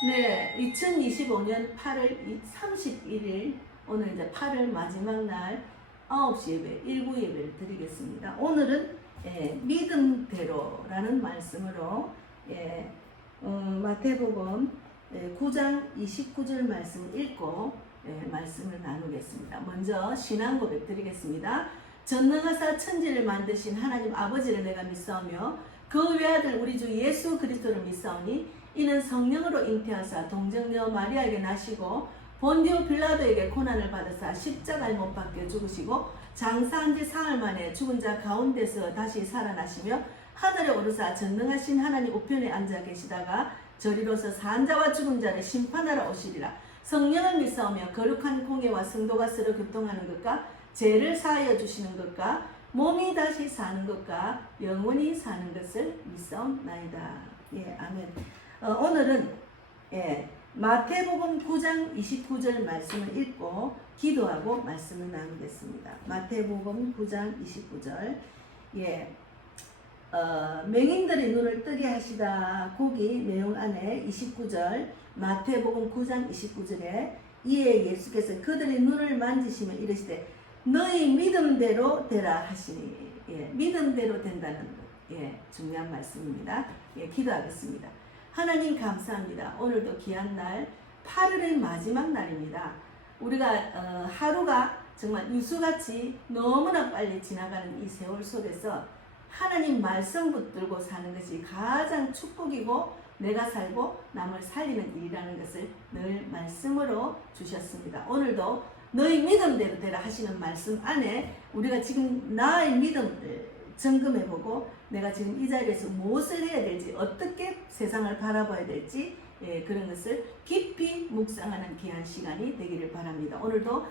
네, 2025년 8월 31일 오늘 이제 8월 마지막 날 9시 예배, 일부 예배를 드리겠습니다. 오늘은 믿음대로라는 말씀으로 마태복음 9장 29절 말씀 읽고 말씀을 나누겠습니다. 먼저 신앙 고백 드리겠습니다. 전능하사 천지를 만드신 하나님 아버지를 내가 믿사오며 그 외아들 우리 주 예수 그리스도를 믿사오니 이는 성령으로 잉태하사 동정녀 마리아에게 나시고 본디오 빌라도에게 고난을 받으사 십자가에 못 박혀 죽으시고 장사한 지 사흘 만에 죽은 자 가운데서 다시 살아나시며 하늘에 오르사 전능하신 하나님 우편에 앉아 계시다가 저리로서 산 자와 죽은 자를 심판하러 오시리라. 성령을 믿사오며 거룩한 공예와 성도가 서로 교통하는 것과 죄를 사하여 주시는 것과 몸이 다시 사는 것과 영원히 사는 것을 믿사옵나이다. 아멘. 오늘은 마태복음 9장 29절 말씀을 읽고 기도하고 말씀을 나누겠습니다. 마태복음 9장 29절. 맹인들의 눈을 뜨게 하시다. 거기 내용 안에 29절 마태복음 9장 29절에 이에 예수께서 그들의 눈을 만지시며 이르시되 너희 믿음대로 되라 하시니. 믿음대로 된다는 것. 중요한 말씀입니다. 기도하겠습니다. 하나님 감사합니다. 오늘도 귀한 날 8월의 마지막 날입니다. 우리가 하루가 정말 유수같이 너무나 빨리 지나가는 이 세월 속에서 하나님 말씀 붙들고 사는 것이 가장 축복이고 내가 살고 남을 살리는 일이라는 것을 늘 말씀으로 주셨습니다. 오늘도 너희 믿음대로 되라 하시는 말씀 안에 우리가 지금 나의 믿음을 점검해보고 내가 지금 이 자리에서 무엇을 해야 될지 어떻게 세상을 바라봐야 될지 그런 것을 깊이 묵상하는 귀한 시간이 되기를 바랍니다. 오늘도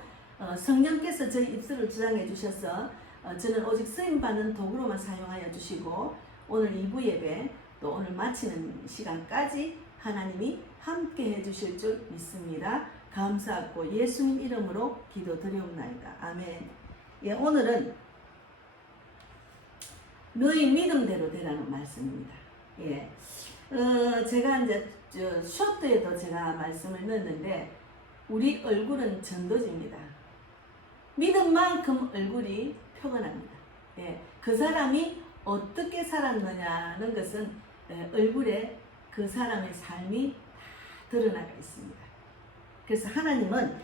성령께서 저희 입술을 주장해 주셔서 저는 오직 쓰임받는 도구로만 사용하여 주시고 오늘 2부 예배 또 오늘 마치는 시간까지 하나님이 함께 해주실 줄 믿습니다. 감사하고 예수님 이름으로 기도드리옵나이다. 아멘. 오늘은 너희 믿음대로 되라는 말씀입니다. 제가 이제 쇼트에도 제가 말씀을 넣었는데 우리 얼굴은 전도지입니다. 믿음만큼 얼굴이 표현합니다. 그 사람이 어떻게 살았느냐는 것은 얼굴에 그 사람의 삶이 다 드러나가 있습니다. 그래서 하나님은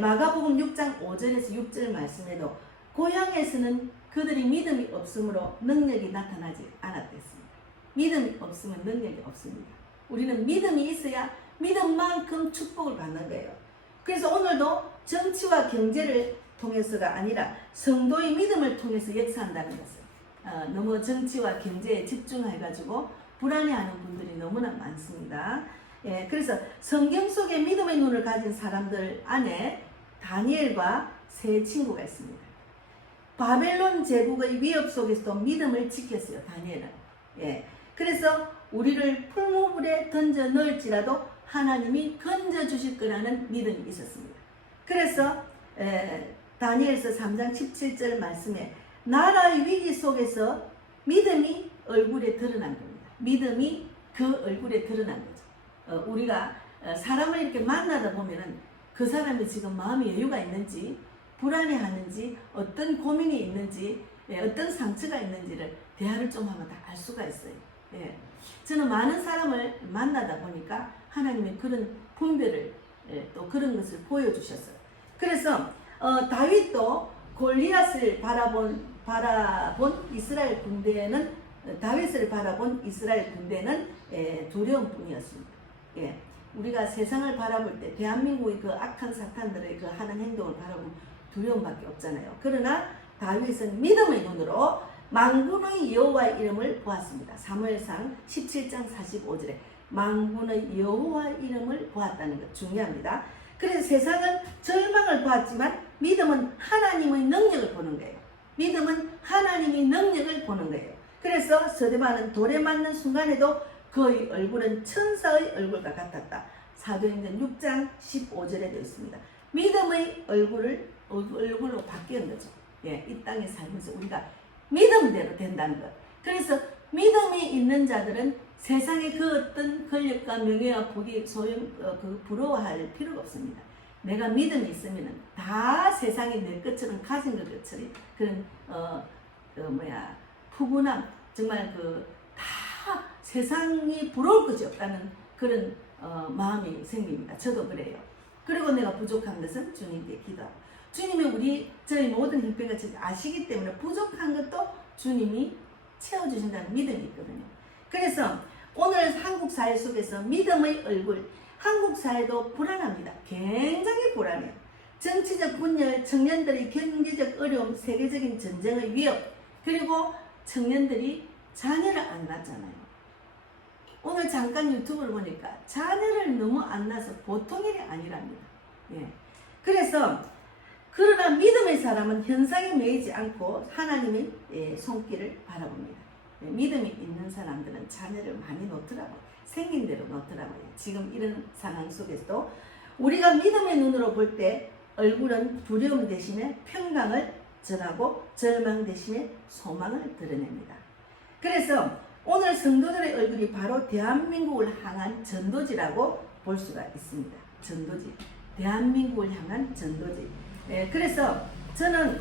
마가복음 6장 5절에서 6절 말씀에도 고향에서는 그들이 믿음이 없으므로 능력이 나타나지 않았댔습니다. 믿음이 없으면 능력이 없습니다. 우리는 믿음이 있어야 믿음만큼 축복을 받는 거예요. 그래서 오늘도 정치와 경제를 통해서가 아니라 성도의 믿음을 통해서 역사한다는 것을 너무 정치와 경제에 집중해가지고 불안해하는 분들이 너무나 많습니다. 그래서 성경 속에 믿음의 눈을 가진 사람들 안에 다니엘과 세 친구가 있습니다. 바벨론 제국의 위협 속에서도 믿음을 지켰어요. 다니엘은. 그래서 우리를 풀무불에 던져 넣을지라도 하나님이 건져 주실 거라는 믿음이 있었습니다. 그래서 다니엘서 3장 17절 말씀에 나라의 위기 속에서 믿음이 얼굴에 드러난 겁니다. 믿음이 그 얼굴에 드러난 거죠. 우리가 사람을 이렇게 만나다 보면은 그 사람이 지금 마음의 여유가 있는지 불안해하는지 어떤 고민이 있는지 어떤 상처가 있는지를 대화를 좀 하면 다 알 수가 있어요. 저는 많은 사람을 만나다 보니까 하나님의 그런 분별을 또 그런 것을 보여주셨어요. 그래서 다윗도 골리앗을 바라본 이스라엘 군대는 다윗을 바라본 이스라엘 군대는 두려운 뿐이었습니다. 우리가 세상을 바라볼 때 대한민국의 그 악한 사탄들의 그 하는 행동을 바라보면 두려움밖에 없잖아요. 그러나 다윗은 믿음의 눈으로 만군의 여호와의 이름을 보았습니다. 사무엘상 17장 45절에 만군의 여호와의 이름을 보았다는 것 중요합니다. 그래서 세상은 절망을 보았지만 믿음은 하나님의 능력을 보는 거예요. 믿음은 하나님의 능력을 보는 거예요. 그래서 스데반은 돌에 맞는 순간에도 그의 얼굴은 천사의 얼굴과 같았다. 사도행전 6장 15절에 되어 있습니다. 믿음의 얼굴로 바뀌는 거죠. 이 땅에 살면서 우리가 믿음대로 된다는 것. 그래서 믿음이 있는 자들은 세상의 그 어떤 권력과 명예와 복이 부러워할 필요가 없습니다. 내가 믿음이 있으면 다 세상이 내 것처럼 가진 것처럼 그런 푸근함, 정말 다 세상이 부러울 것이 없다는 그런 마음이 생깁니다. 저도 그래요. 그리고 내가 부족한 것은 주님께 기도하고, 주님이 저희 모든 형편같이 아시기 때문에 부족한 것도 주님이 채워주신다는 믿음이 있거든요. 그래서 오늘 한국 사회 속에서 믿음의 얼굴, 한국 사회도 불안합니다. 굉장히 불안해요. 정치적 분열, 청년들의 경제적 어려움, 세계적인 전쟁의 위협, 그리고 청년들이 자녀를 안 낳잖아요. 오늘 잠깐 유튜브를 보니까 자녀를 너무 안 낳아서 보통 일이 아니랍니다. 예. 그래서 그러나 믿음의 사람은 현상에 매이지 않고 하나님의 손길을 바라봅니다. 예. 믿음이 있는 사람들은 자녀를 많이 놓더라고요. 생긴 대로 놓더라고요. 지금 이런 상황 속에서도 우리가 믿음의 눈으로 볼 때 얼굴은 두려움 대신에 평강을 전하고 절망 대신에 소망을 드러냅니다. 그래서 오늘 성도들의 얼굴이 바로 대한민국을 향한 전도지라고 볼 수가 있습니다. 전도지. 대한민국을 향한 전도지. 예, 그래서 저는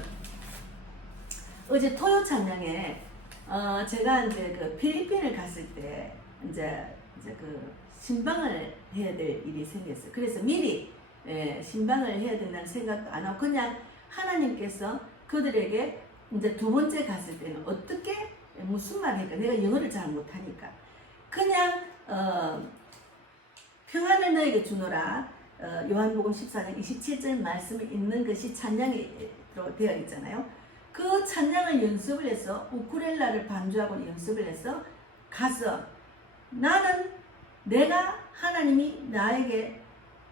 어제 토요 찬양에 제가 이제 그 필리핀을 갔을 때 이제 그 신방을 해야 될 일이 생겼어요. 그래서 미리 신방을 해야 된다는 생각도 안 하고 그냥 하나님께서 그들에게 이제 두 번째 갔을 때는 어떻게 무슨 말 할까? 내가 영어를 잘 못하니까 그냥 평안을 너에게 주노라. 요한복음 14장 27절 말씀이 있는 것이 찬양으로 되어 있잖아요. 그 찬양을 연습을 해서 우쿨렐라를 반주하고 연습을 해서 가서 나는 내가 하나님이 나에게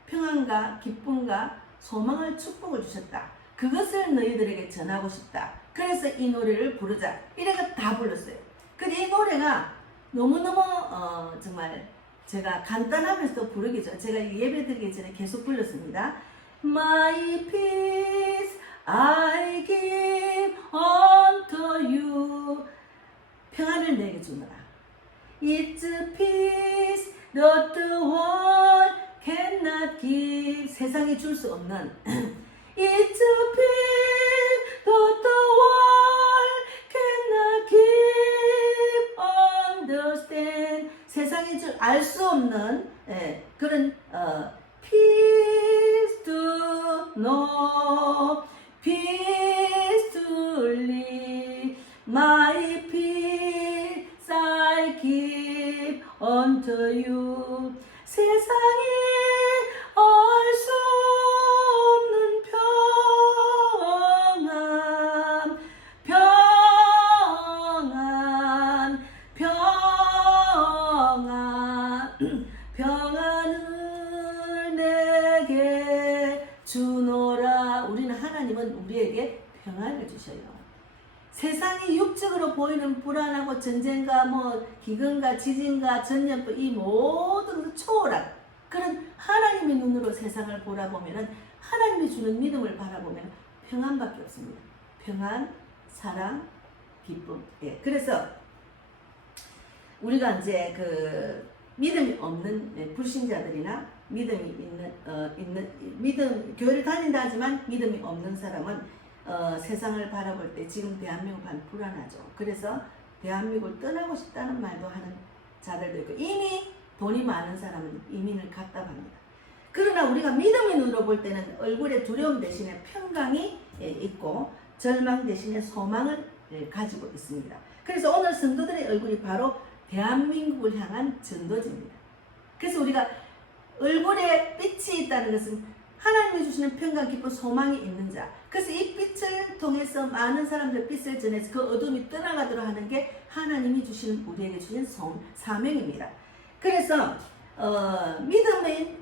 평안과 기쁨과 소망을 축복을 주셨다. 그것을 너희들에게 전하고 싶다. 그래서 이 노래를 부르자. 이래가 다 불렀어요. 근데 이 노래가 너무너무 정말 제가 간단하면서도 부르기죠. 제가 예배 드리기 전에 계속 불렀습니다. My peace I give unto you. 평안을 내게 주노라. It's a peace that the world cannot give. 세상에 줄 수 없는 It's a peace that the world cannot give. Understand. 세상에 알 수 없는 그런 peace to know, peace to live. My peace I give unto you. 세상에 알 수 없는 평안, 평안, 평안, 평안을 내게 주노라. 우리는 하나님은 우리에게 평안을 주셔요. 세상이 육적으로 보이는 불안하고 전쟁과 기근과 지진과 전염병 이 모든 것을 초월한 그런 하나님의 눈으로 세상을 보라보면은 하나님이 주는 믿음을 바라보면 평안밖에 없습니다. 평안, 사랑, 기쁨. 예. 그래서 우리가 이제 그 믿음이 없는 불신자들이나 믿음이 믿음 교회를 다닌다 하지만 믿음이 없는 사람은 세상을 바라볼 때 지금 대한민국은 불안하죠. 그래서 대한민국을 떠나고 싶다는 말도 하는 자들도 있고 이미 돈이 많은 사람은 이민을 갔다 합니다. 그러나 우리가 믿음의 눈으로 볼 때는 얼굴에 두려움 대신에 평강이 있고 절망 대신에 소망을 가지고 있습니다. 그래서 오늘 성도들의 얼굴이 바로 대한민국을 향한 전도지입니다. 그래서 우리가 얼굴에 빛이 있다는 것은 하나님이 주시는 평강, 기쁨, 소망이 있는 자. 그래서 이 빛을 통해서 많은 사람들 빛을 전해서 그 어둠이 떠나가도록 하는 게 하나님이 주시는 우리에게 주신 사명입니다. 그래서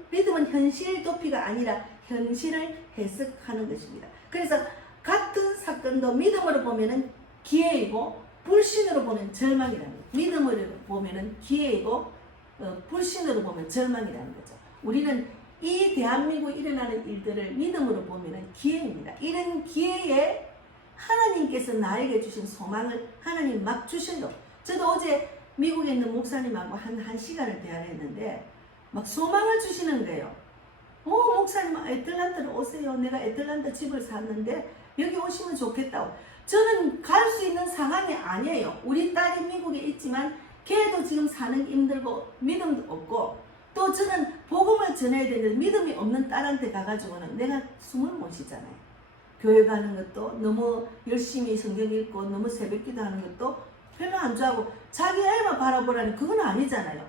믿음은 현실 도피가 아니라 현실을 해석하는 것입니다. 그래서 같은 사건도 믿음으로 보면은 기회이고 불신으로 보면 절망이랍니다. 믿음으로 보면은 기회이고 불신으로 보면 절망이라는 거죠. 우리는 이 대한민국에 일어나는 일들을 믿음으로 보면 기회입니다. 이런 기회에 하나님께서 나에게 주신 소망을 하나님 막 주신다. 저도 어제 미국에 있는 목사님하고 한 시간을 대화했는데 막 소망을 주시는 거예요. 목사님 애틀란타로 오세요. 내가 애틀란타 집을 샀는데 여기 오시면 좋겠다고. 저는 갈 수 있는 상황이 아니에요. 우리 딸이 미국에 있지만 걔도 지금 사는 게 힘들고 믿음도 없고, 또 저는 복음을 전해야 되는데 믿음이 없는 딸한테 가가지고는 내가 숨을 못 쉬잖아요. 교회 가는 것도 너무 열심히 성경 읽고 너무 새벽기도 하는 것도 별로 안 좋아하고 자기 애만 바라보라니 그건 아니잖아요.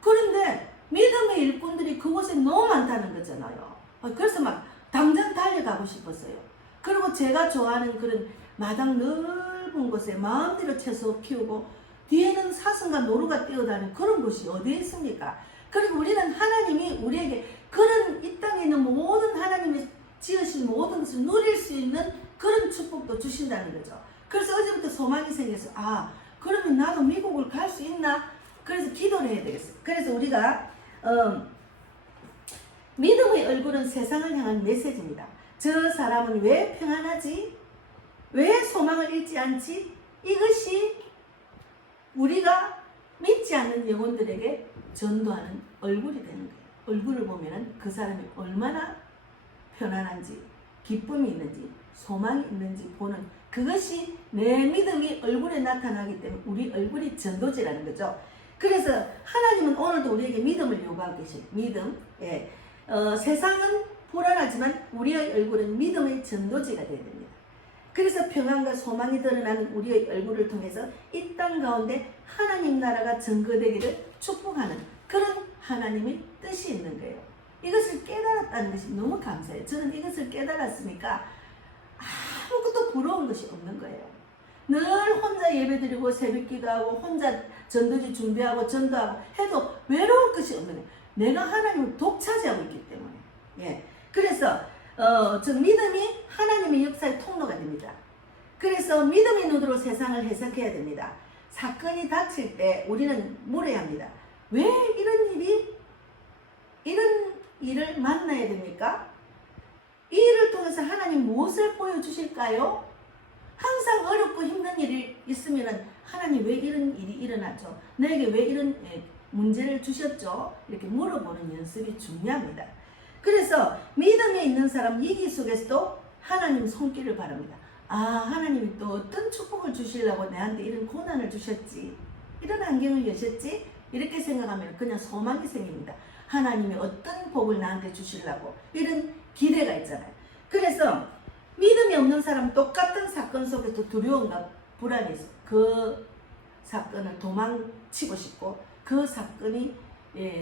그런데 믿음의 일꾼들이 그곳에 너무 많다는 거잖아요. 그래서 막 당장 달려가고 싶었어요. 그리고 제가 좋아하는 그런 마당 넓은 곳에 마음대로 채소 키우고 뒤에는 사슴과 노루가 뛰어다니는 그런 곳이 어디에 있습니까? 그리고 우리는 하나님이 우리에게 그런 이 땅에 있는 모든 하나님이 지으신 모든 것을 누릴 수 있는 그런 축복도 주신다는 거죠. 그래서 어제부터 소망이 생겨서 그러면 나도 미국을 갈 수 있나? 그래서 기도를 해야 되겠어요. 그래서 우리가 믿음의 얼굴은 세상을 향한 메시지입니다. 저 사람은 왜 평안하지? 왜 소망을 잃지 않지? 이것이 우리가 믿지 않는 영혼들에게 전도하는 얼굴이 되는 거예요. 얼굴을 보면은 그 사람이 얼마나 편안한지, 기쁨이 있는지, 소망이 있는지 보는 그것이 내 믿음이 얼굴에 나타나기 때문에 우리 얼굴이 전도지라는 거죠. 그래서 하나님은 오늘도 우리에게 믿음을 요구하고 계십니다. 믿음. 세상은 불안하지만 우리의 얼굴은 믿음의 전도지가 되어야 됩니다. 그래서 평안과 소망이 드러나는 우리의 얼굴을 통해서 이 땅 가운데 하나님 나라가 증거되기를 축복하는 그런 하나님의 뜻이 있는 거예요. 이것을 깨달았다는 것이 너무 감사해요. 저는 이것을 깨달았으니까 아무것도 부러운 것이 없는 거예요. 늘 혼자 예배드리고 새벽기도하고 혼자 전도지 준비하고 전도하고 해도 외로울 것이 없는 거예요. 내가 하나님을 독차지하고 있기 때문에. 그래서 저 믿음이 하나님의 역사의 통로가 됩니다. 그래서 믿음의 눈으로 세상을 해석해야 됩니다. 사건이 닥칠 때 우리는 물어야 합니다. 왜 이런 일을 만나야 됩니까? 이 일을 통해서 하나님 무엇을 보여주실까요? 항상 어렵고 힘든 일이 있으면 하나님 왜 이런 일이 일어나죠? 나에게 왜 이런 문제를 주셨죠? 이렇게 물어보는 연습이 중요합니다. 그래서 믿음에 있는 사람 위기 속에서도 하나님 손길을 바랍니다. 하나님이 또 어떤 축복을 주시려고 내한테 이런 고난을 주셨지, 이런 환경을 여셨지, 이렇게 생각하면 그냥 소망이 생깁니다. 하나님이 어떤 복을 나한테 주시려고 이런 기대가 있잖아요. 그래서 믿음이 없는 사람은 똑같은 사건 속에서 두려움과 불안이 있어요. 그 사건을 도망치고 싶고 그 사건이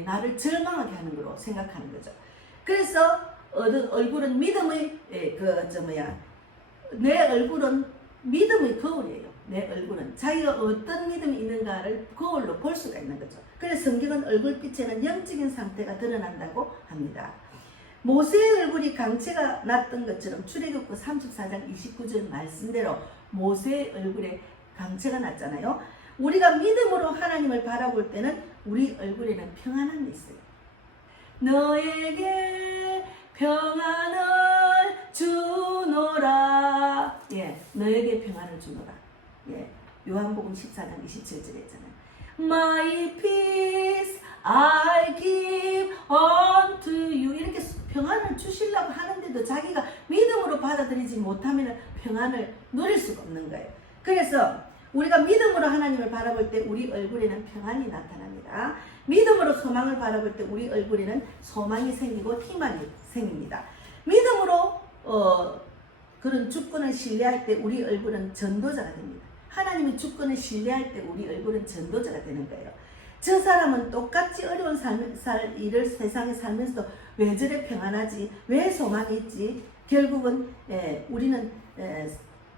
나를 절망하게 하는 거로 생각하는 거죠. 그래서 얼굴은 믿음의 내 얼굴은 믿음의 거울이에요. 내 얼굴은 자기가 어떤 믿음이 있는가를 거울로 볼 수가 있는 거죠. 그래서 성경은 얼굴빛에는 영적인 상태가 드러난다고 합니다. 모세의 얼굴이 강체가 났던 것처럼 출애굽기 34장 29절 말씀대로 모세의 얼굴에 강체가 났잖아요. 우리가 믿음으로 하나님을 바라볼 때는 우리 얼굴에는 평안함이 있어요. 너에게 평안을 주노라. 너에게 평안을 주노라. 요한복음 14장 27절에 있잖아요. My peace I give unto you. 이렇게 평안을 주시려고 하는데도 자기가 믿음으로 받아들이지 못하면 평안을 누릴 수가 없는 거예요. 그래서 우리가 믿음으로 하나님을 바라볼 때 우리 얼굴에는 평안이 나타납니다. 믿음으로 소망을 바라볼 때 우리 얼굴에는 소망이 생기고 희망이 생깁니다. 믿음으로 그런 주권을 신뢰할 때 우리 얼굴은 전도자가 됩니다. 하나님의 주권을 신뢰할 때 우리 얼굴은 전도자가 되는 거예요. 저 사람은 똑같이 어려운 일을 세상에 살면서도 왜 저래 평안하지? 왜 소망이 있지? 결국은 우리는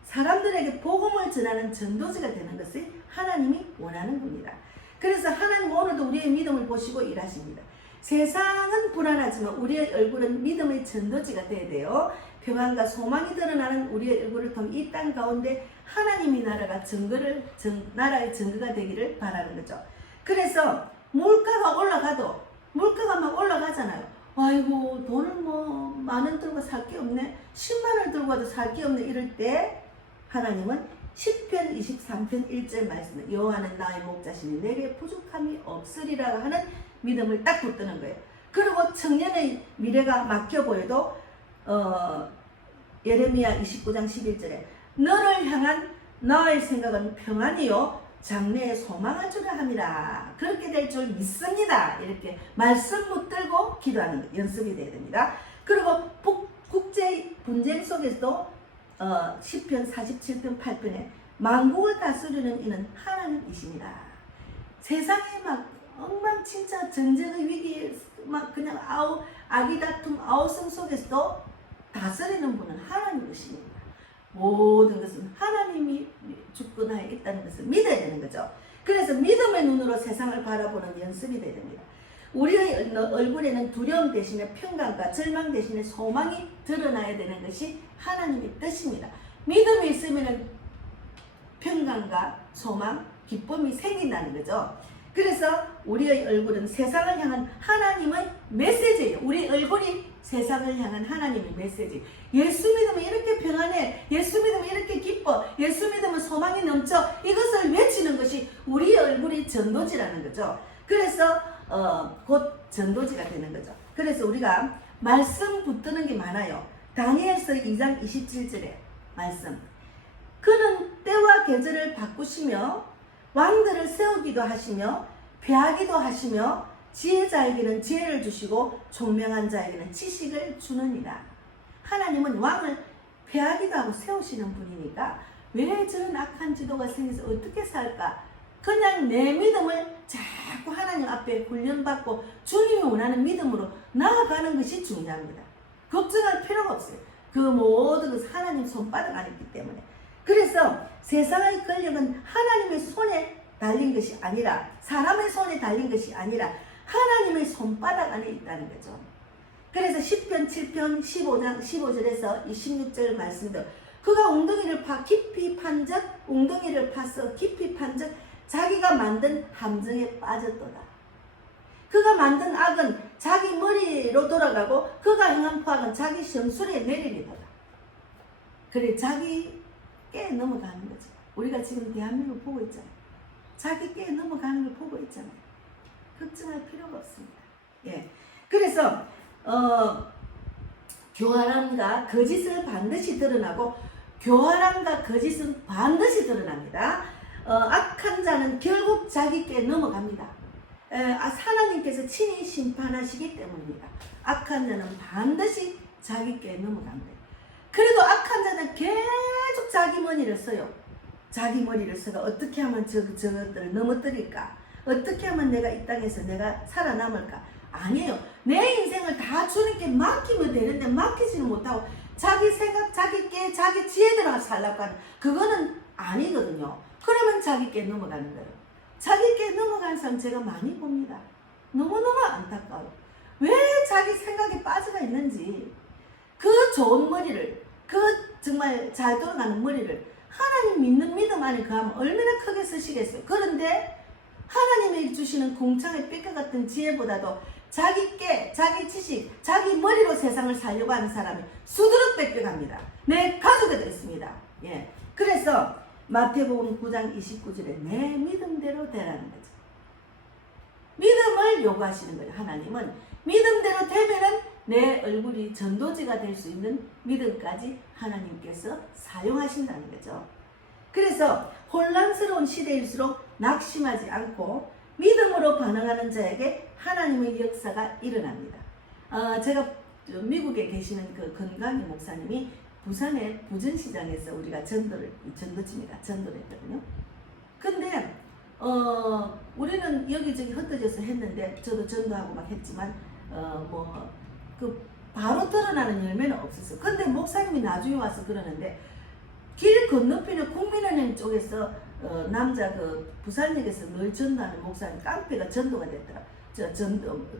사람들에게 복음을 전하는 전도자가 되는 것을 하나님이 원하는 겁니다. 그래서 하나님 오늘도 우리의 믿음을 보시고 일하십니다. 세상은 불안하지만 우리의 얼굴은 믿음의 전도지가 되어야 돼요. 평안과 소망이 드러나는 우리의 얼굴을 통해 이 땅 가운데 하나님의 나라의 증거가 되기를 바라는 거죠. 그래서 물가가 올라가도 물가가 막 올라가잖아요. 아이고 돈을 만 원 들고 살 게 없네, 10만 원 들고 와도 살 게 없네. 이럴 때 하나님은 시편 23편 1절 말씀은 여호와는 나의 목자시니 내게 부족함이 없으리라 하는 믿음을 딱 붙드는 거예요. 그리고 청년의 미래가 막혀 보여도 예레미야 29장 11절에 너를 향한 나의 생각은 평안이요 장래의 소망을 주려 함이라. 그렇게 될 줄 믿습니다. 이렇게 말씀 붙들고 기도하는 것 연습이 되어야 됩니다. 그리고 국제 분쟁 속에서도 시편 47편 8편에 만국을 다스리는 이는 하나님이십니다. 세상에 막 엉망진창 전쟁의 위기 막 그냥 악의 다툼 아우성 속에서도 다스리는 분은 하나님이십니다. 모든 것은 하나님이 주권하에 있다는 것을 믿어야 되는 거죠. 그래서 믿음의 눈으로 세상을 바라보는 연습이 되어야 됩니다. 우리의 얼굴에는 두려움 대신에 평강과 절망 대신에 소망이 드러나야 되는 것이 하나님의 뜻입니다. 믿음이 있으면 평강과 소망, 기쁨이 생긴다는 거죠. 그래서 우리의 얼굴은 세상을 향한 하나님의 메시지예요. 우리 얼굴이 세상을 향한 하나님의 메시지. 예수 믿으면 이렇게 평안해. 예수 믿으면 이렇게 기뻐. 예수 믿으면 소망이 넘쳐. 이것을 외치는 것이 우리 얼굴이 전도지라는 거죠. 그래서 곧 전도지가 되는 거죠. 그래서 우리가 말씀 붙드는 게 많아요. 다니엘서 2장 27절에 말씀. 그는 때와 계절을 바꾸시며 왕들을 세우기도 하시며 폐하기도 하시며 지혜자에게는 지혜를 주시고 총명한 자에게는 지식을 주느니라. 하나님은 왕을 폐하기도 하고 세우시는 분이니까 왜 저런 악한 지도가 생겨서 어떻게 살까? 그냥 내 믿음을 자꾸 하나님 앞에 훈련받고 주님이 원하는 믿음으로 나아가는 것이 중요합니다. 걱정할 필요가 없어요. 그 모든 것은 하나님 손바닥 안에 있기 때문에. 그래서 세상의 권력은 하나님의 손에 달린 것이 아니라 사람의 손에 달린 것이 아니라 하나님의 손바닥 안에 있다는 거죠. 그래서 시편 7편 15장 15절에서 26절 말씀도 그가 웅덩이를 파 깊이 판적 웅덩이를 파서 깊이 판적 자기가 만든 함정에 빠졌도다. 그가 만든 악은 자기 머리로 돌아가고 그가 행한 포악은 자기 정수리에 내리리도다. 그래 자기 깨 넘어가는 거죠. 우리가 지금 대한민국 보고 있잖아요. 자기 깨 넘어가는 걸 보고 있잖아요. 걱정할 필요가 없습니다. 예. 그래서 교활함과 거짓은 반드시 드러나고 교활함과 거짓은 반드시 드러납니다. 악한 자는 결국 자기 깨 넘어갑니다. 하나님께서 친히 심판하시기 때문입니다. 악한 자는 반드시 자기 깨 넘어갑니다. 그래도 악한 자는 계속 자기 머리를 써요. 자기 머리를 써가 어떻게 하면 저것들을 넘어뜨릴까? 어떻게 하면 내가 이 땅에서 내가 살아남을까? 아니에요. 내 인생을 다 주님께 맡기면 되는데 맡기지는 못하고 자기 생각, 자기 깨, 자기 지혜대로 살라고 하는 그거는 아니거든요. 그러면 자기 깨 넘어가는 거예요. 자기 깨 넘어가는 사람 제가 많이 봅니다. 너무너무 안타까워요. 왜 자기 생각에 빠져가 있는지 그 좋은 머리를 그 정말 잘 돌아가는 머리를 하나님 믿는 믿음 안에 그하면 얼마나 크게 쓰시겠어요. 그런데 하나님이 주시는 공창의 삐까 같은 지혜보다도 자기 깨, 자기 지식, 자기 머리로 세상을 살려고 하는 사람이 수두룩 뺏겨갑니다. 내 가족에도 있습니다. 예. 그래서 마태복음 9장 29절에 내 믿음대로 되라는 거죠. 믿음을 요구하시는 거예요. 하나님은 믿음대로 되면은 내 얼굴이 전도지가 될 수 있는 믿음까지 하나님께서 사용하신다는 거죠. 그래서 혼란스러운 시대일수록 낙심하지 않고 믿음으로 반응하는 자에게 하나님의 역사가 일어납니다. 제가 미국에 계시는 그 건강희 목사님이 부산의 부전시장에서 우리가 전도지입니다. 전도를 했거든요. 근데 우리는 여기저기 흩어져서 했는데 저도 전도하고 막 했지만 바로 드러나는 열매는 없었어. 근데 목사님이 나중에 와서 그러는데 길 건너편에 국민은행 쪽에서 남자 부산역에서 늘 전도하는 목사님 깡패가 전도가 됐더라.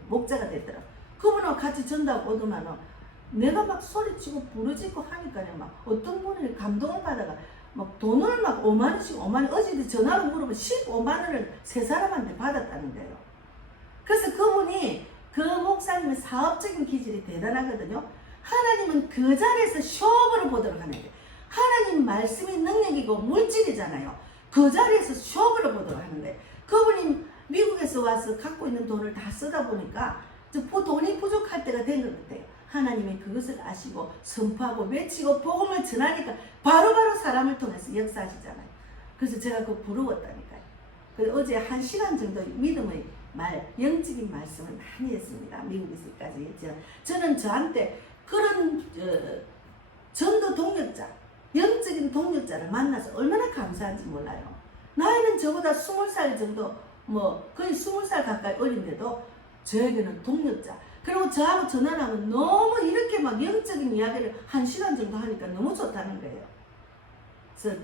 목자가 됐더라. 그분하고 같이 전도하고 오더만은 내가 막 소리치고 부르짖고 하니까 막 어떤 분이 감동을 받아가 막 돈을 막 5만원씩 5만원 어제도 전화로 물어보면 15만원을 세 사람한테 받았다는 거예요. 그래서 그분이 그 목사님의 사업적인 기질이 대단하거든요. 하나님은 그 자리에서 쇼부를 보도록 하는 거예요. 하나님 말씀이 능력이고 물질이잖아요. 그 자리에서 쇼부를 보도록 하는 거예요. 그분이 미국에서 와서 갖고 있는 돈을 다 쓰다 보니까 돈이 부족할 때가 된 것 같아요. 하나님이 그것을 아시고 선포하고 외치고 복음을 전하니까 바로바로 사람을 통해서 역사하시잖아요. 그래서 제가 그거 부러웠다니까요. 그래서 어제 1시간 정도 믿음의 영적인 말씀을 많이 했습니다. 미국에서까지 했죠. 저는 저한테 그런 전도 동력자, 영적인 동력자를 만나서 얼마나 감사한지 몰라요. 나이는 저보다 20살 정도, 거의 20살 가까이 어린데도 저에게는 동력자. 그리고 저하고 전화를 하면 너무 이렇게 막 영적인 이야기를 1시간 정도 하니까 너무 좋다는 거예요. 그래서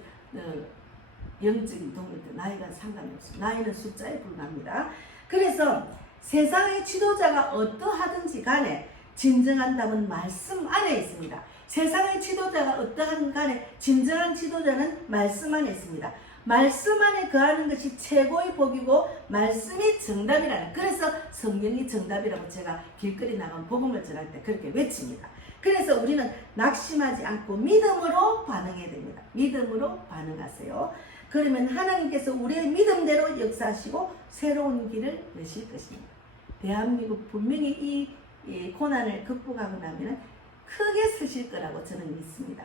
영적인 동력자, 나이가 상관이 없어요. 나이는 숫자에 불과합니다. 그래서 세상의 지도자가 어떠하든지 간에 진정한 답은 말씀 안에 있습니다. 세상의 지도자가 어떠한 간에 진정한 지도자는 말씀 안에 있습니다. 말씀 안에 거하는 것이 최고의 복이고 말씀이 정답이라는, 그래서 성경이 정답이라고 제가 길거리 나가면 복음을 전할 때 그렇게 외칩니다. 그래서 우리는 낙심하지 않고 믿음으로 반응해야 됩니다. 믿음으로 반응하세요. 그러면 하나님께서 우리의 믿음대로 역사하시고 새로운 길을 여실 것입니다. 대한민국 분명히 이 고난을 극복하고 나면 크게 서실 거라고 저는 믿습니다.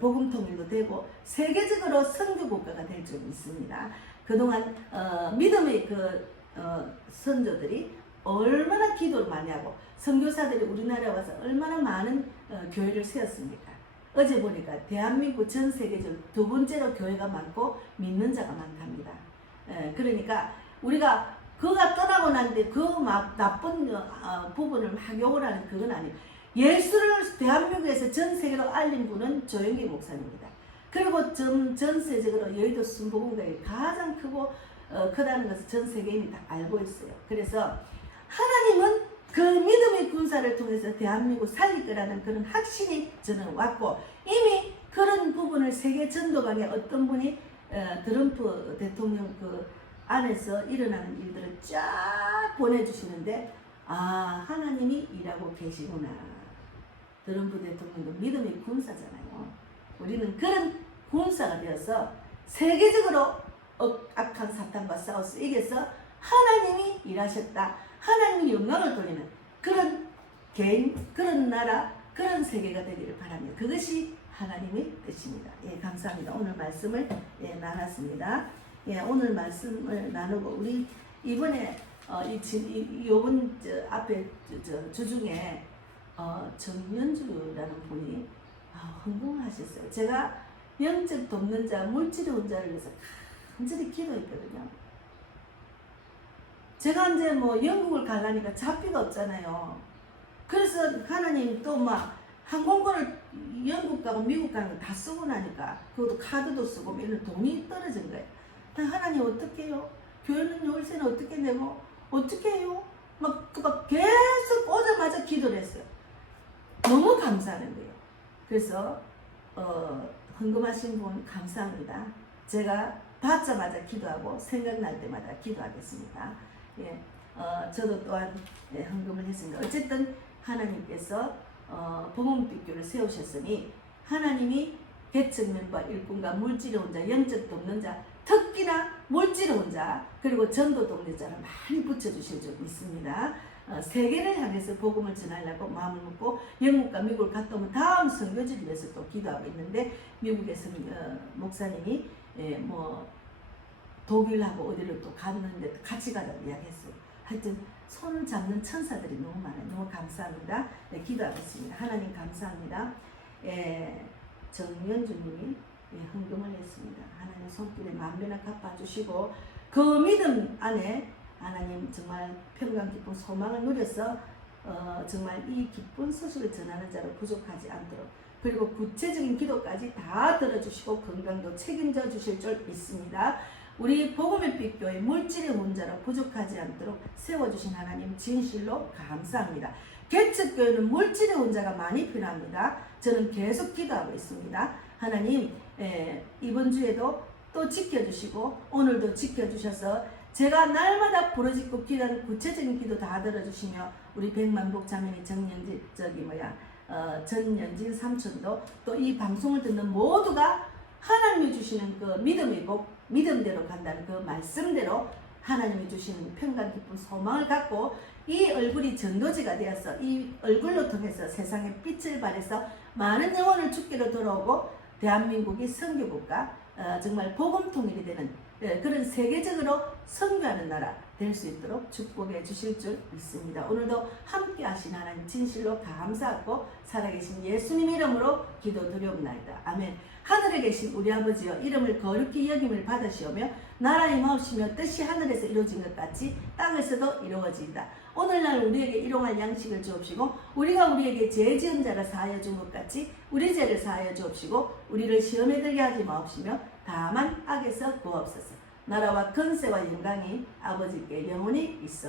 복음 통일도 되고 세계적으로 선교 국가가 될 줄 믿습니다. 그동안 믿음의 선조들이 얼마나 기도를 많이 하고 선교사들이 우리나라에 와서 얼마나 많은 교회를 세웠습니까? 어제 보니까 대한민국 전 세계적으로 2번째로 교회가 많고 믿는 자가 많답니다. 그러니까 우리가 그가 떠나고 난데 그 막 나쁜 부분을 막 욕을 하는 그건 아니에요. 예수를 대한민국에서 전 세계로 알린 분은 조영기 목사님입니다. 그리고 전 세계적으로 여의도 순복음교회 가장 크고 크다는 것을 전 세계인이 다 알고 있어요. 그래서 하나님은 그 믿음의 군사를 통해서 대한민국 살릴 거라는 그런 확신이 저는 왔고, 이미 그런 부분을 세계 전도방에 어떤 분이 트럼프 대통령 그 안에서 일어나는 일들을 쫙 보내주시는데, 하나님이 일하고 계시구나. 트럼프 대통령도 믿음의 군사잖아요. 우리는 그런 군사가 되어서 세계적으로 악한 사탄과 싸워서 이겨서 하나님이 일하셨다, 하나님이 영광을 돌리는 그런 개인, 그런 나라, 그런 세계가 되기를 바랍니다. 그것이 하나님의 뜻입니다. 예, 감사합니다. 오늘 말씀을 나눴습니다. 예, 오늘 말씀을 나누고 우리 이번에 요번 앞에 주중에 정연주라는 분이 헌금하셨어요. 제가 영적 돕는 자, 물질의 혼자를 위해서 간절히 기도했거든요. 제가 이제 영국을 가려니까 잡비가 없잖아요. 그래서 하나님 또 막 항공권을 영국 가고 미국 가는 거 다 쓰고 나니까 그것도 카드도 쓰고 이런 돈이 떨어진 거예요. 하나님 어떻게 해요? 교회는 월세는 어떻게 내고 어떻게 해요? 막 계속 오자마자 기도를 했어요. 너무 감사하는 거예요. 그래서 헌금하신 분 감사합니다. 제가 받자마자 기도하고 생각날 때마다 기도하겠습니다. 예, 저도 또한 헌금을 했습니다. 어쨌든 하나님께서 복음빛교를 세우셨으니 하나님이 개척면과 일꾼과 물질의 혼자, 영적 돕는 자, 특히나 물질의 혼자, 그리고 전도 동력자를 많이 붙여주실 줄 믿습니다. 세계를 향해서 복음을 전하려고 마음을 먹고 영국과 미국을 갔다 오면 다음 선교지를 위해서 또 기도하고 있는데, 미국에서 목사님이 독일하고 어디를 또 갔는데 같이 가자고 이야기했어요. 하여튼 손을 잡는 천사들이 너무 많아요. 너무 감사합니다. 네, 기도하겠습니다. 하나님 감사합니다. 정연주님이 헌금을 했습니다. 하나님 손길에 만배나 갚아주시고 그 믿음 안에 하나님 정말 평강 기쁨 소망을 누려서 정말 이 기쁜 소식을 전하는 자로 부족하지 않도록, 그리고 구체적인 기도까지 다 들어주시고 건강도 책임져 주실 줄 믿습니다. 우리 복음의 빛교회 물질의 혼자로 부족하지 않도록 세워주신 하나님 진실로 감사합니다. 개척교회는 물질의 혼자가 많이 필요합니다. 저는 계속 기도하고 있습니다. 하나님 이번 주에도 또 지켜주시고 오늘도 지켜주셔서 제가 날마다 부르짖고 기도하는 구체적인 기도 다 들어주시며 우리 백만복 자매니 정영지 전연진 삼촌도 또 이 방송을 듣는 모두가 하나님이 주시는 그 믿음의 복, 믿음대로 간다는 그 말씀대로 하나님이 주시는 평강, 기쁨, 소망을 갖고 이 얼굴이 전도지가 되어서 이 얼굴로 통해서 세상에 빛을 발해서 많은 영혼을 주께로 돌아오고 대한민국이 선교국가, 정말 복음 통일이 되는 그런 세계적으로 선교하는 나라 될 수 있도록 축복해 주실 줄 믿습니다. 오늘도 함께 하신 하나님 진실로 감사하고 살아계신 예수님 이름으로 기도드리옵나이다. 아멘. 하늘에 계신 우리 아버지여, 이름을 거룩히 여김을 받으시오며 나라의 마옵시며 뜻이 하늘에서 이루어진 것 같이 땅에서도 이루어진다. 오늘날 우리에게 일용할 양식을 주옵시고 우리가 우리에게 죄 지은 자를 사하여 준 것 같이 우리 죄를 사하여 주옵시고 우리를 시험에 들게 하지 마옵시며 다만 악에서 구하옵소서. 나라와 권세와 영광이 아버지께 영원히 있어